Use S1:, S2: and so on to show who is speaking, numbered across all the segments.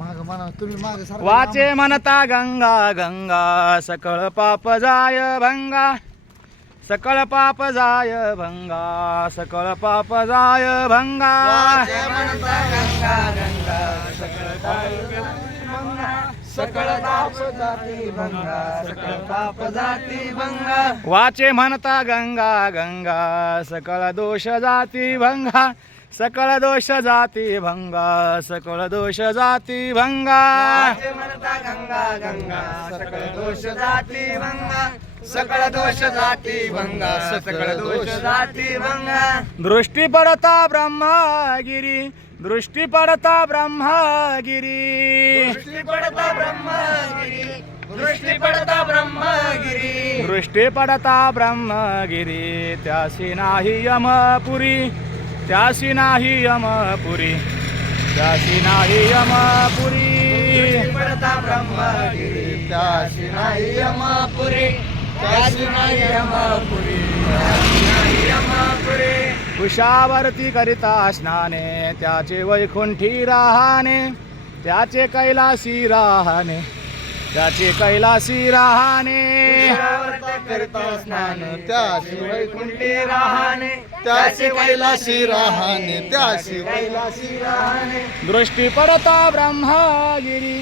S1: वाचे म्हणता गंगा गंगा सकळ पाप जाय भंगा. सकळ पाप जाय भंगा सकळ पाप जाय भंगा.
S2: वाचे म्हणता गंगा गंगा सकळ सकळ पाप जाती भंगा सकळ पाप जाती भंगा.
S1: वाचे म्हणता गंगा गंगा सकळ दोष जाती भंगा. सकळ दोष जाती भंगा सकळ दोष जाती भंगा।
S2: गंगा गंगा। सकळ दोष जाती भंगा सकळ दोष जाती भंगा। सकळ दोष जाती भंगा।
S1: दृष्टी पडता ब्रह्मगिरी दृष्टी पडता ब्रह्मगिरी।
S2: दृष्टी पडता ब्रह्मगिरी दृष्टी पडता ब्रह्मगिरी।
S1: दृष्टी पडता ब्रह्मगिरी त्यासी नाही यमपुरी। त्यासी नाही यमपुरी त्यासी नाही यमपुरी
S2: पडता ब्रह्मगिरी त्याशी नाही यमपुरी त्याशी नाही यमपुरी त्याशी
S1: कुशावरती करिता स्नाने त्याचे वैकुंठी राहाने त्याचे कैलासी राहाने त्याचे कैलासी
S2: राहाने करता स्नान. त्याशी वैकुंठी राहणे त्याशी कैलाशी राहणे त्याशी कैलाशी राहणे
S1: दृष्टी पडता ब्रह्मगिरी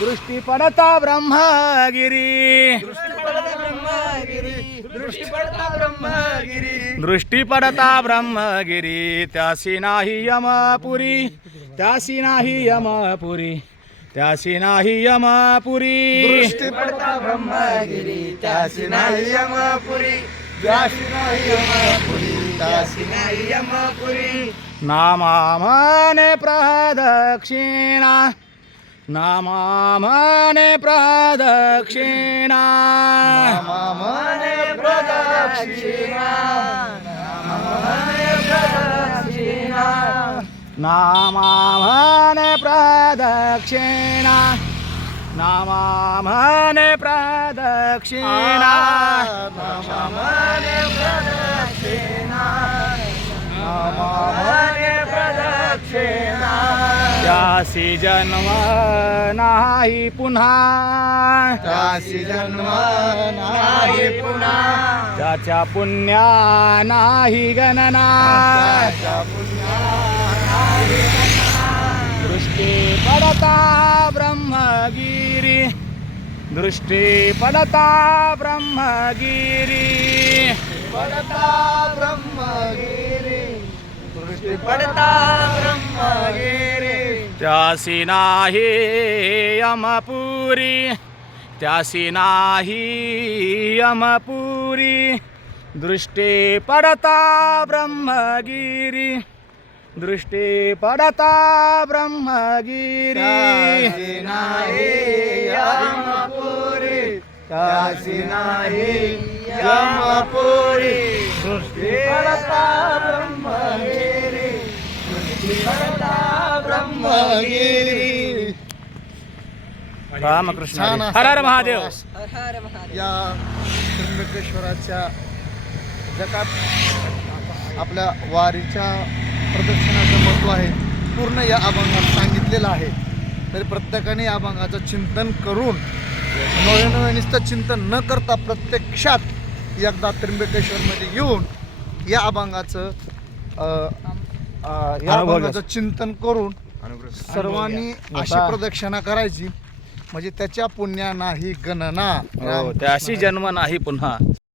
S1: दृष्टी पडता ब्रह्मगिरी.
S2: दृष्टी पडता ब्रह्मगिरी दृष्टी पडता ब्रह्मगिरी.
S1: दृष्टी पडता ब्रह्मगिरी त्यासी नाही यमपुरी त्यासी नाही यमपुरी. त्यासी नाही यमपुरी.
S2: दृष्टी पडता ब्रह्मगिरी त्याशी नाही यमपुरी. त्याशी नाही यमपुरी त्याशी नाही यमपुरी.
S1: नामामने प्रदक्षिणा. नामामने प्रदक्षिणा.
S2: मामने प्रदक्षिणा. मामने प्रदक्षिणा.
S1: नामामने प्रदक्षिणा। नामामने प्रदक्षिणा।
S2: मामने प्रदक्षिणा। प्रदक्षिणा।
S1: त्यासी जन्म नाही पुन्हा।
S2: काशी जन्म नाही पुन्हा।
S1: त्याच्या पुण्या नाही गणना। दृष्टी पडता ब्रह्मगिरी। पडता ब्रह्मगिरी।
S2: दृष्टी पडता ब्रह्मगिरी।
S1: त्यासी नाही यमपुरी। त्यासी नाही यमपुरी। दृष्टी पडता ब्रह्मगिरी। दृष्टी पडता ब्रह्मगिरी.
S2: काशी नाही यमपुरी. काशी नाही यमपुरी. दृष्टी पडता ब्रह्मगिरी. दृष्टी पडता ब्रह्मगिरी.
S1: रामकृष्ण
S2: छान
S1: हरी.
S2: असा
S1: हर हर महादेव.
S2: या त्र्यंबकेश्वराच्या जगात आपल्या वारीच्या प्रदक्षिणाचं महत्त्व आहे. पूर्ण या अभंगात सांगितलेलं आहे. तरी प्रत्येकाने या अभंगाचं चिंतन करून नवे नवे नुसतं चिंतन न करता प्रत्यक्षात एकदा त्र्यंबकेश्वरमध्ये येऊन या अभंगाचं या अभंगाचं चिंतन करून सर्वांनी अशी प्रदक्षिणा करायची. म्हणजे त्याच्या पुण्या नाही गणना.
S1: हो त्याशी जन्म नाही पुन्हा.